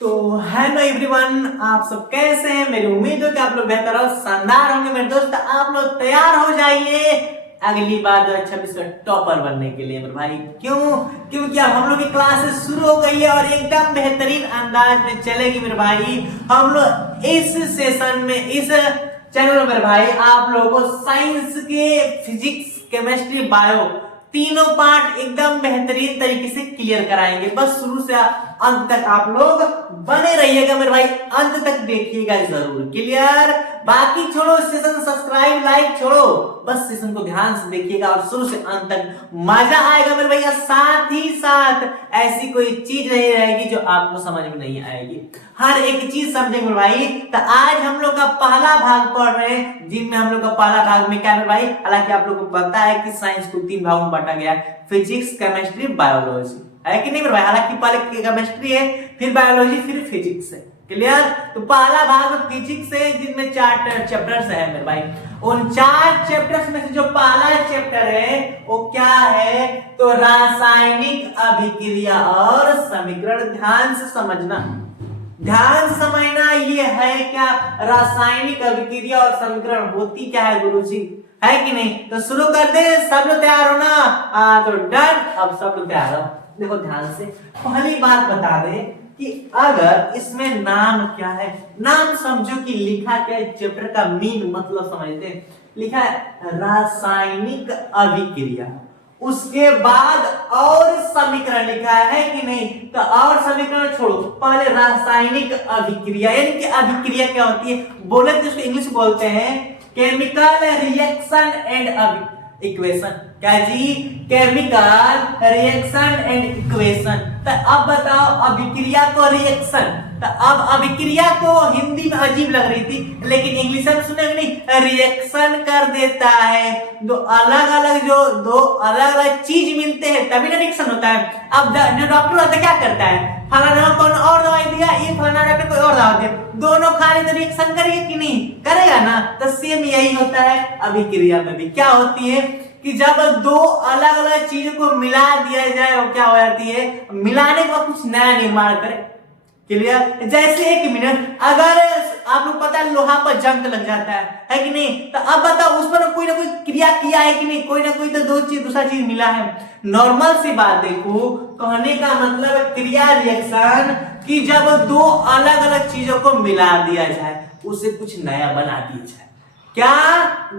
तो hello everyone, आप सब कैसे हैं। मेरी उम्मीद है कि आप लोग बेहतर और शानदार होंगे। मेरे दोस्त, आप लोग तैयार हो जाइए अगली बार 2026 का टॉपर बनने के लिए मेरे भाई। क्योंकि अब हम लोग की क्लासेस शुरू हो गई है और एकदम बेहतरीन अंदाज में चलेगी मेरे भाई। हम लोग इस सेशन में, इस चैनल में मेरे भाई, आप लोगों को साइंस के फिजिक्स, केमिस्ट्री, बायो तीनों पार्ट एकदम बेहतरीन तरीके से क्लियर कराएंगे। बस शुरू से अंत तक आप लोग बने रहिएगा मेरे भाई, अंत तक देखिएगा जरूर। क्लियर? बाकी छोड़ो, सेशन सब्सक्राइब लाइक छोड़ो, बस सेशन को ध्यान से देखिएगा और शुरू से अंत तक मजा आएगा मेरे भैया। साथ ही साथ ऐसी कोई चीज नहीं रहेगी जो आपको समझ में नहीं आएगी, हर एक चीज समझेंगे मेरे भाई। तो आज हम लोग का पहला भाग पढ़ रहे हैं, जिनमें हम लोग का पहला भाग में क्या मेरे भाई, हालांकि आप लोग को पता है कि साइंस को 3 भागों में बांटा गया है, फिजिक्स, केमिस्ट्री, बायोलॉजी, है कि नहीं मेरे भाई। हालांकि पहले केमिस्ट्री है, फिर बायोलॉजी, फिर फिजिक्स है। क्लियर? तो पहला भाग फिजिक्स है, जिनमें 4 चैप्टर्स है मेरे भाई। उन 4 चैप्टर्स में से जो पहला चैप्टर है वो क्या है, तो रासायनिक अभिक्रिया और समीकरण। ध्यान से समझना, ध्यान से समझना। ये है क्या, रासायनिक अभिक्रिया और समीकरण होती क्या है गुरुजी, है कि नहीं। तो शुरू कर दे, सब लोग तैयार हो ना? तो डन, अब सब लोग तैयार हो। देखो ध्यान से, पहली बात बता दे कि अगर इसमें नाम क्या है, नाम समझो कि लिखा क्या है, चैप्टर का मीन मतलब समझते। लिखा है रासायनिक अभिक्रिया, उसके बाद और समीकरण लिखा है कि नहीं। तो और समीकरण छोड़ो, पहले रासायनिक अभिक्रिया, यानी कि अभिक्रिया क्या होती है, बोले तो इसको इंग्लिश बोलते हैं केमिकल रिएक्शन एंड इक्वेशन। क्या जी? Chemical reaction and equation. तो अब बताओ अभिक्रिया को रिएक्शन, तो अब अभिक्रिया को हिंदी में अजीब लग रही थी, लेकिन इंग्लिश में सुने नहीं, रिएक्शन कर देता है। दो अलग अलग चीज मिलते हैं तभी ना रिएक्शन होता है। अब जो डॉक्टर होता है क्या करता है, फलाना कौन और दवाई दिया, ये फलाना डॉक्टर कोई और दवा दिया, दोनों खाने तो रिएक्शन करेगा कि नहीं, करेगा ना। तो सेम यही होता है अभिक्रिया में भी। क्या होती है कि जब दो अलग अलग चीजों को मिला दिया जाए, वो क्या हो जाती है, मिलाने के बाद कुछ नया निर्माण करे। क्लियर? जैसे एक मिनट, अगर आप लोग पता है लोहा पर जंग लग जाता है कि नहीं, तो अब बताओ उस पर कोई ना कोई क्रिया किया है कि नहीं, कोई ना कोई तो दूसरा चीज मिला है। नॉर्मल सी बात देखो, कहने का मतलब क्रिया रिएक्शन कि जब दो अलग अलग चीजों को मिला दिया जाए, उसे कुछ नया बना दिया जाए। क्या?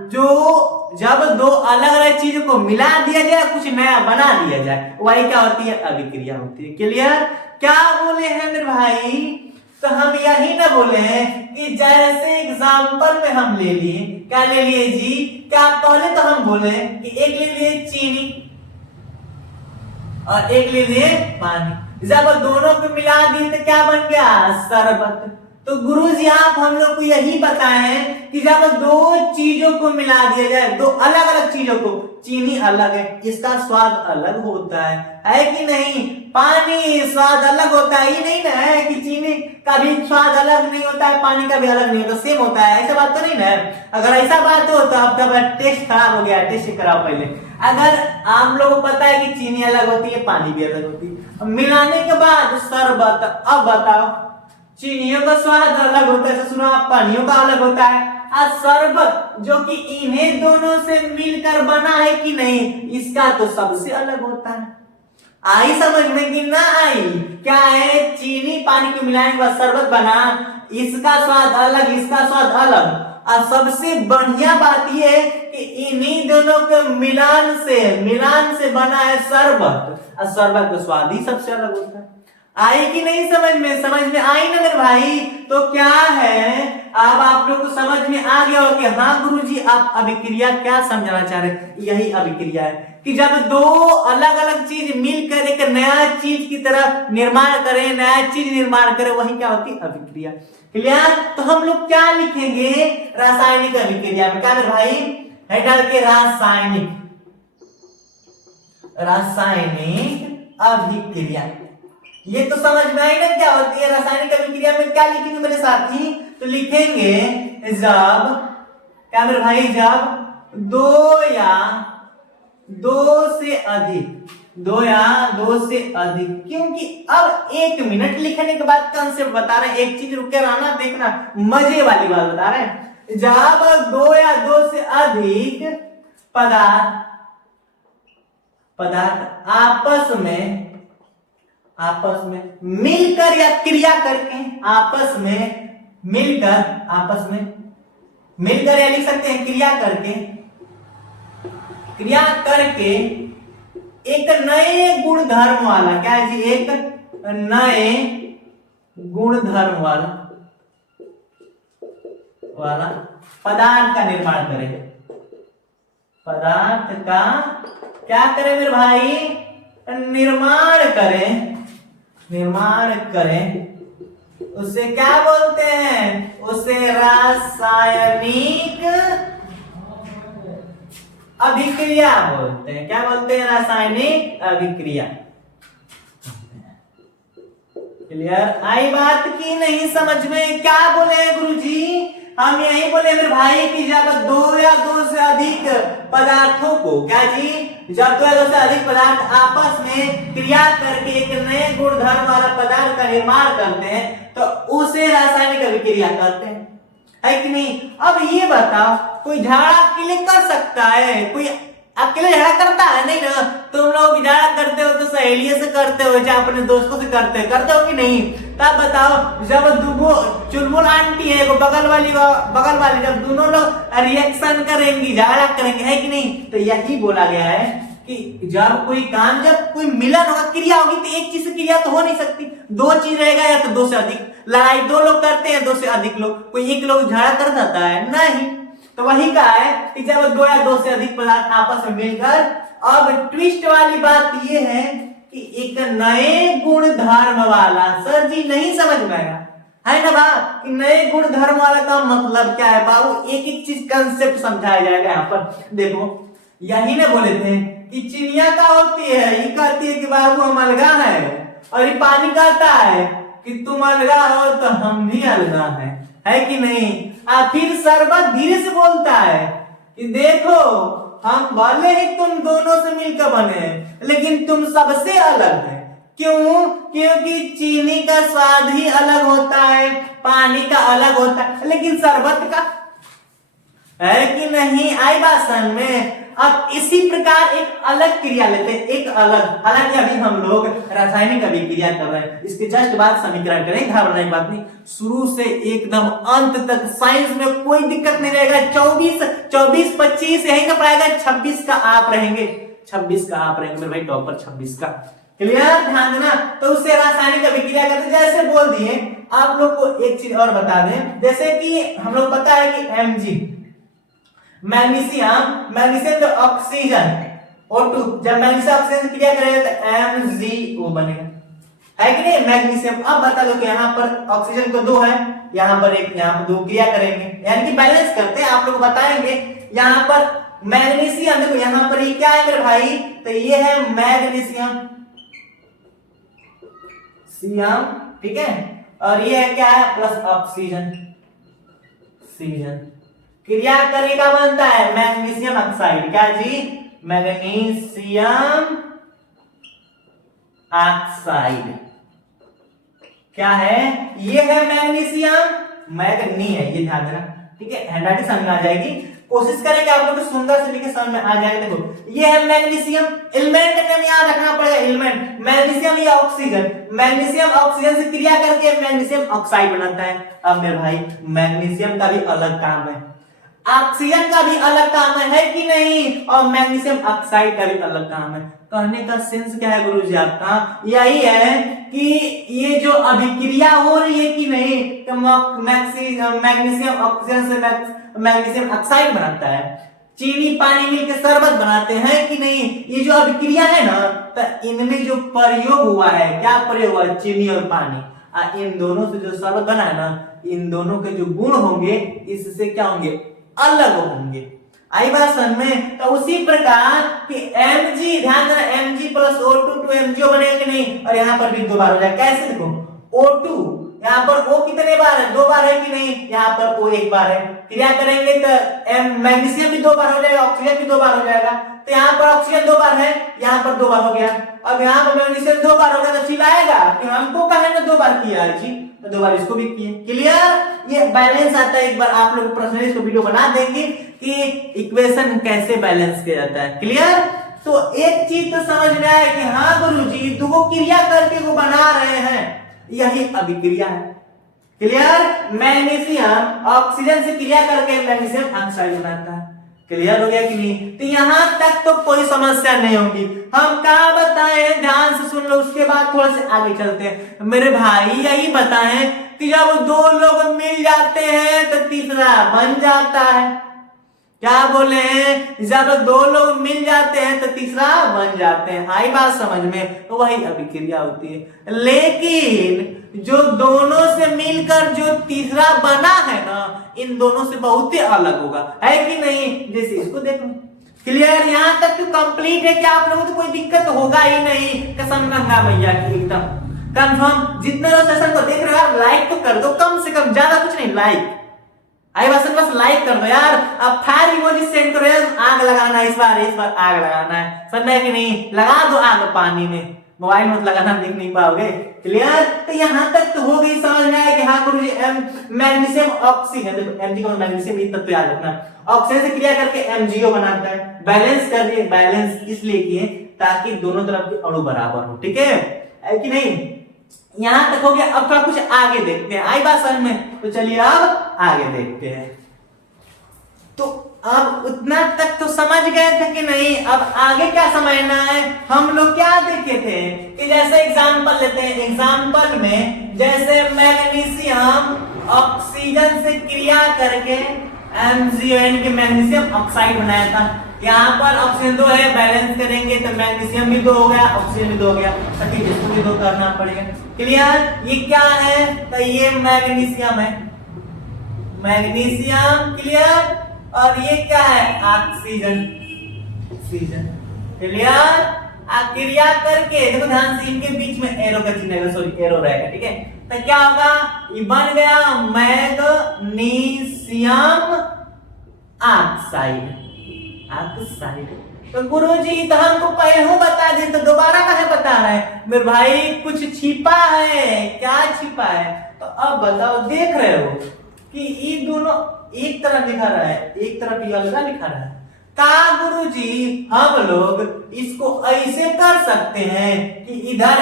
जो जब दो अलग अलग चीजों को मिला दिया जाए, कुछ नया बना दिया जाए, वही क्या होती है, अभिक्रिया होती है। क्लियर? क्या बोले हैं मेरे भाई, तो हम यही ना बोले हैं कि जैसे एग्जांपल में हम ले लिए, क्या ले लिए जी, क्या पहले तो हम बोले कि एक ले लिए चीनी और एक ले लिए पानी, जब दोनों को मिला दिए तो क्या बन गया, शरबत। तो गुरुजी आप हम लोग को यही बताए हैं कि जब दो चीजों को मिला दिया जाए, दो अलग अलग चीजों को, चीनी अलग है, इसका स्वाद अलग होता है कि नहीं, पानी स्वाद अलग होता है, ये नहीं ना है कि चीनी का भी स्वाद अलग नहीं होता है, पानी का भी अलग नहीं होता, सेम होता है, ऐसा बात तो नहीं ना। अगर ऐसा बात हो तो आपका टेस्ट खराब हो गया, टेस्ट कराओ पहले। अगर आप लोगों को पता है कि चीनी अलग होती है, पानी भी अलग होती है, मिलाने के बाद शरबत, अब बताओ चीनियों का स्वाद अलग होता है, सुना, पानियों का अलग होता है, और शरबत जो कि इन्हें दोनों से मिलकर बना है कि नहीं, इसका तो सबसे अलग होता है। आई समझ में कि ना आई? क्या है, चीनी पानी को मिलाने के बाद शरबत बना, इसका स्वाद अलग, इसका स्वाद अलग। और सबसे बढ़िया बात यह है कि इन्हीं दोनों के मिलान से बना है शरबत, और शरबत का स्वाद ही सबसे अलग होता है। आई कि नहीं समझ में? समझ में आई ना मेरे भाई? तो क्या है, अब आप लोग को समझ में आ गया हो कि हाँ गुरुजी आप अभिक्रिया क्या समझाना चाह रहे हैं। यही अभिक्रिया है कि जब दो अलग अलग चीज मिलकर एक नया चीज की तरह निर्माण करें, नया चीज निर्माण करें, वही क्या होती है, अभिक्रिया। क्लियर? तो हम लोग क्या लिखेंगे रासायनिक अभिक्रिया में, क्या मेरे भाई, है डाल के रासायनिक अभिक्रिया। ये तो समझ में आई ना क्या होती है रासायनिक अभिक्रिया में। क्या लिखेंगे मेरे साथी, तो लिखेंगे जब, क्या मेरे भाई, जब दो या दो से अधिक दो या दो से अधिक, क्योंकि अब 1 मिनट लिखने के बाद कंसेप्ट बता रहे हैं। एक चीज रुक के रहना, देखना, मजे वाली बात बता रहे हैं। जब दो या दो से अधिक पदार्थ आपस में मिलकर या क्रिया करके, आपस में मिलकर या लिख सकते हैं क्रिया करके एक नए गुणधर्म वाला, क्या है जी, एक नए गुणधर्म वाला पदार्थ का निर्माण करें। पदार्थ का क्या करें मेरे भाई, निर्माण करें। उसे क्या बोलते हैं, उसे रासायनिक अभिक्रिया बोलते हैं। क्या बोलते हैं, रासायनिक अभिक्रिया। क्लियर, आई बात की नहीं समझ में? क्या बोले गुरुजी, हम यही बोले मेरे भाई कि जब दो या दो से अधिक पदार्थों को, क्या जी, जब दो या दो से अधिक पदार्थ आपस में क्रिया करके एक नए गुणधर्म वाला पदार्थ का निर्माण करते हैं तो उसे रासायनिक अभिक्रिया कहते हैं, है कि नहीं? अब ये बताओ, कोई झाड़ा अकेले कर सकता है? कोई अकेले झगड़ा करता है? नहीं ना। तुम लोग झगड़ा करते हो तो सहेलियों से करते हो, चाहे अपने दोस्तों से करते हो कि नहीं? तब बताओ, जब दुगो चुलबुल आंटी है, बगल वाली जब दोनों लोग रिएक्शन करेंगी, झगड़ा करेंगे, है कि नहीं? तो यही बोला गया है कि जब कोई मिलन होगा, क्रिया होगी, तो एक चीज से क्रिया तो हो नहीं सकती, दो चीज रहेगा या तो दो से अधिक। लड़ाई दो लोग करते हैं, दो से अधिक लोग, कोई एक लोग झगड़ा कर जाता है? नहीं। तो वही कहा है कि जब दो या दो से अधिक पदार्थ आपस में मिलकर, अब ट्विस्ट वाली बात यह है कि एक नए गुणधर्म वाला, सर जी नहीं समझ में आएगा, है ना बात, कि नए गुणधर्म वाला का मतलब क्या है बाबू? एक एक चीज कंसेप्ट समझाया जाएगा यहाँ पर। देखो, यही ना बोले थे कि चिड़िया का होती है, ये कहती है कि बाबू हम अलगा है, और ये पानी कहता है कि तुम अलगा हो तो हम भी अलगा है कि नहीं? फिर शरबत धीरे से बोलता है कि देखो, हम भले ही तुम दोनों से मिलकर बने हैं, लेकिन तुम सबसे अलग है। क्यों? क्योंकि चीनी का स्वाद ही अलग होता है, पानी का अलग होता है, लेकिन शरबत का, है कि नहीं? आई बात समझ में? अब इसी प्रकार एक अलग क्रिया लेते हैं, एक अलग, हालांकि अभी हम लोग रासायनिक अभिक्रिया कर रहे हैं, इसके जस्ट बाद समीकरण करें, घबराने की बात नहीं। शुरू से एकदम अंत तक साइंस में कोई दिक्कत नहीं रहेगा। 24 25 यही का पढ़ाएगा, 26 का आप रहेंगे मेरे भाई, टॉपर 26 का। क्लियर, ध्यान देना। तो उससे रासायनिक अभिक्रिया करते, जैसे बोल दिए। आप लोग को एक चीज और बता दें, जैसे कि हम लोग पता है कि Mg मैग्नीशियम जो ऑक्सीजन O2, जब मैग्नीशियम ऑक्सीजन से क्रिया करेगा तो MgO बनेगा, है कि नहीं? मैग्नीशियम। अब बता दो कि यहाँ पर ऑक्सीजन को 2 है, यहाँ पर 1, यहाँ पर 2 क्रिया करेंगे, यानी कि बैलेंस करते हैं। आप लोग बताएंगे यहाँ पर मैग्नीशियम, देखो यहाँ पर ये क्या है मेरे भाई, तो ये है मैग्नीशियम, ठीक है, और ये है क्या है, प्लस ऑक्सीजन, क्रिया करेगा बनता है मैग्नीशियम ऑक्साइड। क्या जी? मैग्नीशियम ऑक्साइड क्या है? ये है मैग्नीशियम, मैग्नी है, ये ध्यान देना, ठीक है? हैंडराइटिंग समझ में आ जाएगी, कोशिश करेंगे आप लोग को सुंदर से लिखे समझ में आ जाएगा। देखो, ये है मैग्नीशियम, एलिमेंट का नाम याद रखना पड़ेगा, एलिमेंट, मैग्नीशियम या ऑक्सीजन, मैग्नीशियम ऑक्सीजन से क्रिया करके मैग्नीशियम ऑक्साइड बनाता है। अब मेरे भाई, मैग्नीशियम का भी अलग काम है, ऑक्सीजन का भी अलग काम है कि नहीं? और मैग्नीशियम ऑक्साइड का भी अलग काम है। कहने का सेंस क्या है गुरुजी आपका? यही है कि ये जो अभिक्रिया हो रही है कि नहीं, तो मैग्नीशियम ऑक्सीजन से मैग्नीशियम ऑक्साइड बनाता है, चीनी पानी मिलकर शरबत बनाते हैं कि नहीं? ये जो अभिक्रिया है ना, तो इनमें जो प्रयोग हुआ है, क्या प्रयोग हुआ है? चीनी और पानी, इन दोनों से जो शरबत बना है ना, इन दोनों के जो गुण होंगे, इससे क्या होंगे? अलग होंगे। आई बात समझ में? तो उसी प्रकार कि Mg, ध्यान देना, Mg plus O2 to MgO बनेगा कि नहीं? और यहाँ पर भी 2 बार हो जाएगा। कैसे? देखो, O2 यहाँ पर O कितने बार है, 2 बार है कि नहीं, यहाँ पर O 1 बार है। क्रिया करेंगे तो मैग्नीशियम भी 2 बार हो जाएगा, ऑक्सीजन भी 2 बार हो जाएगा। तो यहाँ पर ऑक्सीजन 2 बार है, यहाँ पर 2 बार हो गया। अब यहाँ पर मैग्नीशियम 2 बार हो गया तो चिल्लाएगा कि हमको कहे ना 2 बार किया है जी, तो 2 बार इसको भी किए। क्लियर? ये बैलेंस आता है। एक बार आप लोग पर्सनली इसको वीडियो बना देंगे कि इक्वेशन कैसे बैलेंस किया जाता है। क्लियर? तो एक चीज तो समझ में आया कि हाँ गुरुजी दो क्रिया करके वो बना रहे हैं, यही अभिक्रिया है। क्लियर? मैग्नीशियम ऑक्सीजन से क्रिया करके मैग्नीशियम ऑक्साइड बनाता है। क्लियर हो गया कि नहीं? तो यहां तक तो कोई समस्या नहीं होगी। हम क्या बताएं, ध्यान से सुन लो, उसके बाद थोड़ा से आगे चलते हैं। मेरे भाई यही बताएं कि जब 2 लोग मिल जाते हैं तो तीसरा बन जाता है। क्या बोले हैं? जब 2 लोग मिल जाते हैं तो तीसरा बन जाते हैं। आई बात समझ में? तो वही अभिक्रिया होती है। लेकिन जो दोनों से मिलकर जो तीसरा बना है ना, इन दोनों से बहुत ही अलग होगा, है कि नहीं? जैसे इसको देखो। क्लियर? यहाँ तक तो कंप्लीट है कि आप लोगों को कोई दिक्कत होगा ही नहीं, कसम गंगा मैया की एकदम कंफर्म। जितने लोग सेशन को देख रहे हो लाइक तो कर दो, कम से कम, ज्यादा कुछ नहीं, लाइक। आई बस लाइक कर दो यार। अब फायर इमोजी सेंड करो यार, आग लगाना है इस बार आग लगाना है, समझ कि नहीं? लगा दो आग पानी में, मोबाइल मत लगाना, देख नहीं पाओगे। क्लियर? तो यहाँ तक तो हो गई, समझ में आया कि हाँ गुरुजी मैग्नीशियम ऑक्सीजन, देखो एमजी को मैग्नीशियम ये तत्व याद रखना, ऑक्सीजन से क्रिया करके एमजीओ बनाता है। बैलेंस कर दिए, बैलेंस इसलिए किए ताकि दोनों तरफ के अणु बराबर हो। ठीक है कि नहीं? यहां तक हो गया। अब थोड़ा कुछ आगे देखते हैं, आई बात समझ में? तो चलिए अब आगे देखते हैं। तो अब उतना तक तो समझ गए थे कि नहीं? अब आगे क्या समझना है? हम लोग क्या देखे थे कि जैसे एग्जांपल लेते हैं, एग्जांपल में जैसे मैग्नीशियम ऑक्सीजन से क्रिया करके एमजीओ यानी कि मैग्नीशियम ऑक्साइड बनाया था। यहाँ पर ऑक्सीजन 2 है, बैलेंस करेंगे तो मैग्नीशियम भी 2 हो गया, ऑक्सीजन भी 2 हो गया, तो ठीक है, इसको भी 2 करना पड़ेगा। क्लियर? ये क्या है? तो ये मैग्नीशियम है, मैग्नीशियम। क्लियर? और ये क्या है? Oxygen, oxygen. क्लियर? क्रिया करके देखो ध्यान से, इनके बीच में एरो का चिन्ह है, सॉरी एरो रहेगा। ठीक है, तो क्या होगा? ये बन गया मैग्नीशियम ऑक्साइड, ऑक्साइड। तो गुरुजी तो हमको पहले ही बता दें, तो दोबारा काहे बता रहे हैं? मेरे भाई कुछ छिपा है। क्या छिपा है? तो अब बताओ, देख रहे हो कि ये दोनों एक तरफ लिखा रहा है, एक तरफ ये अलग लिखा रहा है। का गुरुजी हम लोग इसको ऐसे कर सकते हैं कि इधर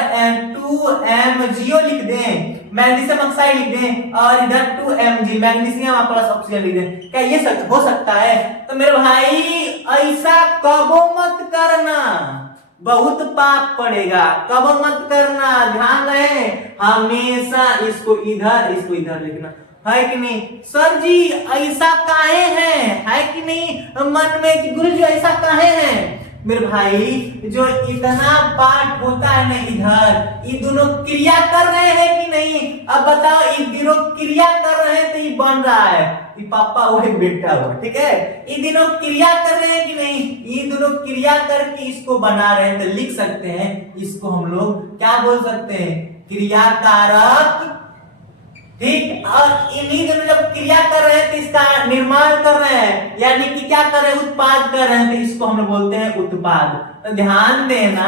2MgO लिख दें, मैग्नीशियम ऑक्साइड लिख दें, और इधर 2Mg मैग्नीशियम प्लस ऑक्सीजन लिख दें। क्या ये हो सकता है? तो मेरे भाई ऐसा कबो मत करना, बहुत पाप पड़ेगा। कबो मत करना, ध्यान रहे, हमेशा इसको इधर लिखना, है कि नहीं? सर जी ऐसा काहे है कि नहीं मन में कि गुरु जी ऐसा काहे है? मेरे भाई जो इतना पाठ होता है ना इधर, ये दोनों क्रिया कर रहे हैं कि नहीं? अब बताओ, ये दोनों क्रिया कर रहे हैं तो ये बन रहा है, ये पापा वो है बेटा हो। ठीक है, ये दोनों क्रिया कर रहे हैं कि नहीं? ये दोनों क्रिया करके इसको बना रहे हैं, तो लिख सकते हैं इसको हम लोग क्या बोल सकते हैं? क्रिया कारक। ठीक, और इन्हीं दोनों जब क्रिया कर रहे हैं तो इसका निर्माण कर रहे हैं, यानी कि क्या कर रहे हैं? उत्पाद कर रहे हैं, तो इसको हम लोग बोलते हैं उत्पाद। तो ध्यान देना,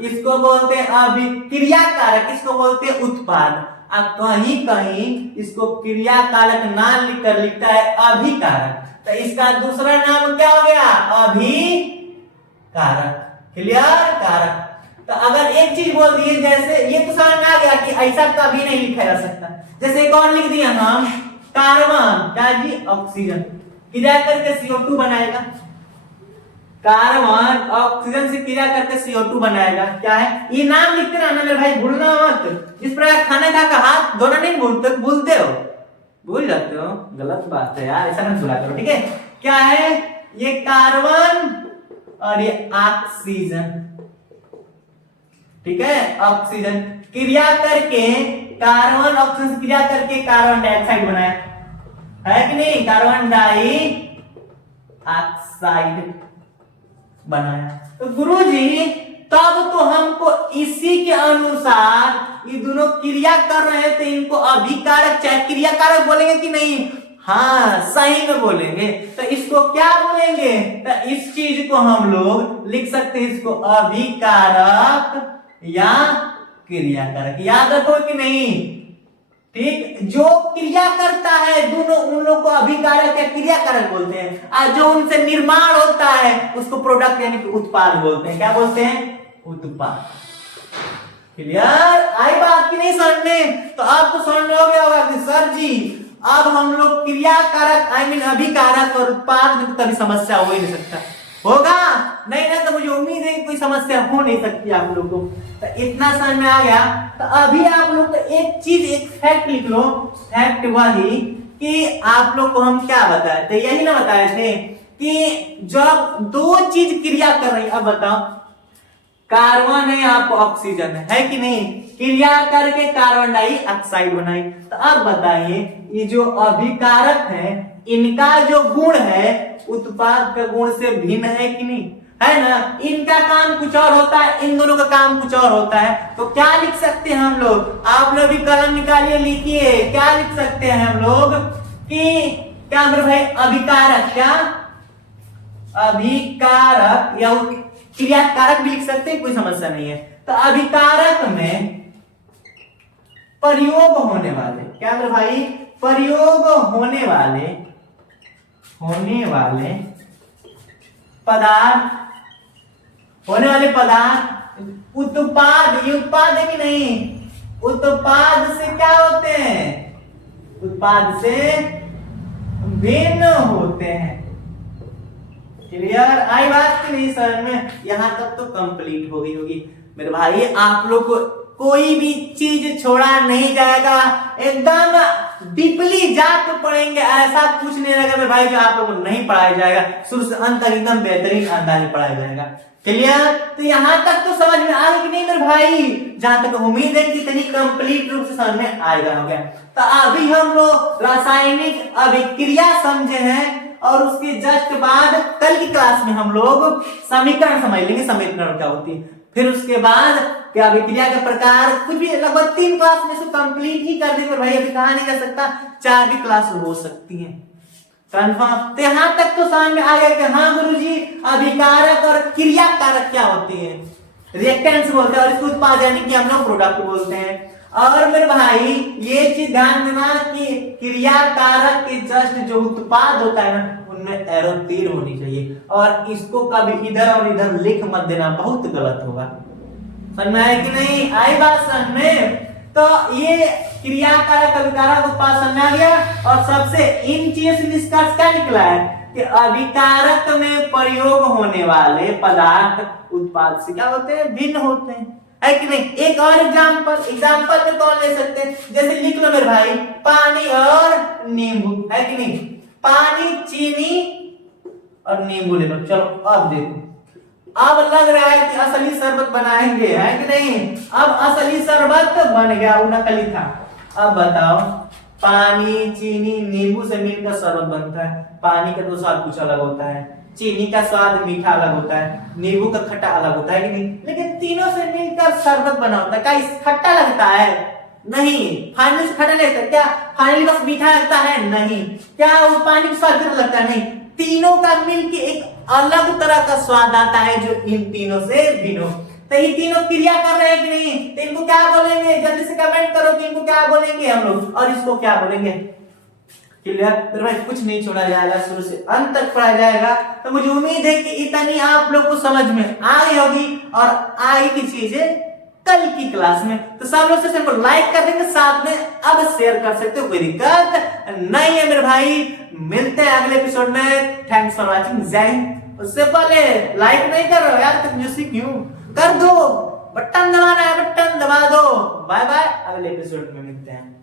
इसको बोलते हैं अभिक्रिया कारक, इसको बोलते हैं उत्पाद। अब कहीं कहीं इसको क्रिया कारक ना लिखकर लिखता है अभिकारक, तो इसका दूसरा नाम क्या हो गया? अभिकारक। क्लियर? कारक। तो अगर एक चीज बोल दिए, जैसे ये तो समझ में आ गया कि ऐसा कभी नहीं लिखा जा सकता। जैसे कौन लिख दिया हम? कार्बन, क्या जी? ऑक्सीजन क्रिया करके CO2 बनाएगा, कार्बन ऑक्सीजन से क्रिया करके CO2 बनाएगा। क्या है? ये नाम लिखते रहना मेरे भाई, भूलना मत। जिस प्रकार खाना खा कर हाथ धोना नहीं भूलते हो, भूल जाते हो, गलत बात है यार, ऐसा मत भूला करो। ठीक है, क्या है? ये कार्बन और ये ऑक्सीजन। ठीक है, ऑक्सीजन क्रिया करके कार्बन ऑक्सीजन क्रिया करके कार्बन डाइऑक्साइड बनाया, है कि नहीं? कार्बन डाइऑक्साइड बनाया। तो गुरुजी तब तो हमको इसी के अनुसार ये दोनों क्रिया कर रहे थे, इनको अभिकारक चाहे क्रियाकारक बोलेंगे कि नहीं? हाँ, सही में बोलेंगे। तो इसको क्या बोलेंगे? तो इस चीज को हम लोग लिख सकते हैं, इसको अभिकारक या क्रियाकारक। याद रखो कि नहीं? ठीक, जो क्रिया करता है दोनों उन लोग को अभिकारक या क्रियाकारक बोलते हैं, और जो उनसे निर्माण होता है उसको प्रोडक्ट यानी कि उत्पाद बोलते हैं। क्या बोलते हैं? उत्पाद। क्लियर? आई बात की नहीं समझ में? तो आपको समझ में हो गया होगा कि सर जी अब हम लोग क्रियाकारक अभिकारक और उत्पाद में तो कभी समस्या हो ही नहीं सकता। होगा नहीं ना? तो मुझे उम्मीद है कि कोई समस्या हो नहीं सकती आप लोग को। तो इतना समझ में आ गया। तो अभी आप लोग को एक चीज, एक फैक्ट लिख लो। फैक्ट वही कि आप लोग को हम क्या बताए थे, यही ना बताए थे कि जब दो चीज क्रिया कर रही, अब बताओ, कार्बन है, आपको ऑक्सीजन है कि नहीं? क्रिया करके कार्बन डाइऑक्साइड बनाई। तो अब बताइए, ये जो अभिकारक है इनका जो गुण है उत्पाद का गुण से भिन्न है कि नहीं? है ना? इनका काम कुछ और होता है, इन दोनों का काम कुछ और होता है। तो क्या लिख सकते हैं हम लोग? आप लोग भी कलम निकालिए, लिखिए। क्या लिख सकते हैं हम लोग कि क्या मेरे भाई? अभिकारक, क्या अभिकारक या क्रियाकारक भी लिख सकते हैं, कोई समस्या नहीं है। तो अभिकारक में प्रयोग होने वाले, क्या मेरे भाई? प्रयोग होने पदार्थ उत्पाद, ये उत्पाद है कि नहीं? उत्पाद से क्या होते हैं? उत्पाद से भिन्न होते हैं। क्लियर? आई बात की नहीं समझ में? यहां तक तो कंप्लीट हो गई होगी मेरे भाई। आप लोग को कोई भी चीज छोड़ा नहीं जाएगा, एकदम डीपली जाके पढ़ेंगे, ऐसा कुछ नहीं रहेगा मेरे भाई जो आप लोग को नहीं पढ़ाया जाएगा। शुरू से अंत तक एकदम बेहतरीन अंदाज में पढ़ाया जाएगा। क्लियर? तो यहां तक तो समझ में आ गया कि नहीं मेरे भाई? जहां तक उम्मीद है कि इतनी कंप्लीट रूप से समझ में आएगा। हो गया। तो अभी हम लोग रासायनिक अभिक्रिया समझे हैं, और उसके जस्ट बाद कल की क्लास में हम लोग समीकरण समझ लेंगे, समीकरण क्या होती है। फिर उसके बाद क्या अभिक्रिया के प्रकार, कुछ भी लगभग 3 क्लास में से कंप्लीट ही कर देंगे भाई। अभी कहा नहीं जा सकता, 4 भी क्लास हो सकती है कंफर्म। तो यहां तक तो समझ में आ गया कि हाँ गुरुजी, अभिकारक और क्रियाकारक क्या होती है? रिएक्टेंट्स बोलते हैं, और इसको उत्पाद यानी कि हम लोग प्रोडक्ट बोलते हैं। और मेरे भाई ये चीज ध्यान देना कि क्रियाकारक के जस्ट जो उत्पाद होता है ना, उनमें एरो तीर होनी चाहिए, और इसको कभी इधर और इधर लिख मत देना, बहुत गलत होगा। समझ में आया कि नहीं? आई बात समझ में? तो ये क्रियाकारक अभिकारक उत्पाद समझ में आ गया। और सबसे इन चीजों से निष्कर्ष क्या निकला है कि अभिकारक में प्रयोग होने वाले पदार्थ उत्पाद से क्या होते हैं? भिन्न होते हैं, है कि नहीं? एक और एग्जाम्पल में कौन ले सकते हैं? जैसे लिख लो मेरे भाई, पानी और नींबू, है कि नहीं? पानी, चीनी और नींबू ले लो। चलो अब देखो, अब लग रहा है कि असली शरबत बनाएंगे, है कि नहीं? अब असली शरबत बन गया, वो नकली था। अब बताओ, पानी, चीनी, नींबू से मिलकर शरबत बनता है। पानी का तो स्वाद कुछ अलग होता है, चीनी का स्वाद मीठा अलग होता है, नींबू का खट्टा अलग होता है कि नहीं? लेकिन तीनों से मिलकर शरबत बना होता है। क्या इस खट्टा लगता है? नहीं। फाइनली से खट्टा लगता है क्या? फाइनली बस मीठा लगता है? नहीं। क्या वो पानी का स्वाद लगता है? नहीं। तीनों का मिलके एक अलग तरह का स्वाद आता है जो इन तीनों से भिन्न हो। तो ये तीनों क्रिया कर रहे हैं कि नहीं? तो इनको क्या बोलेंगे? जल्दी से कमेंट करो कि इनको क्या बोलेंगे हम लोग, और इसको क्या बोलेंगे। क्लियर? तो भाई कुछ नहीं छोड़ा जाएगा, शुरू से अंत तक पढ़ाया जाएगा। तो मुझे उम्मीद है कि इतनी आप लोग को समझ में आ गई होगी, और आएगी चीजें कल की क्लास में। तो सब लोग सेशन को लाइक कर देंगे, साथ में अब शेयर कर सकते हो, कोई दिक्कत नहीं है मेरे भाई। मिलते हैं अगले एपिसोड में। Thanks for watching. जय हिंद। उससे पहले लाइक नहीं कर रहे हो यार, तक म्यूजिक क्यों? कर दो, बटन दबाना है, बटन दबा दो। बाय बाय, अगले एपिसोड में मिलते हैं।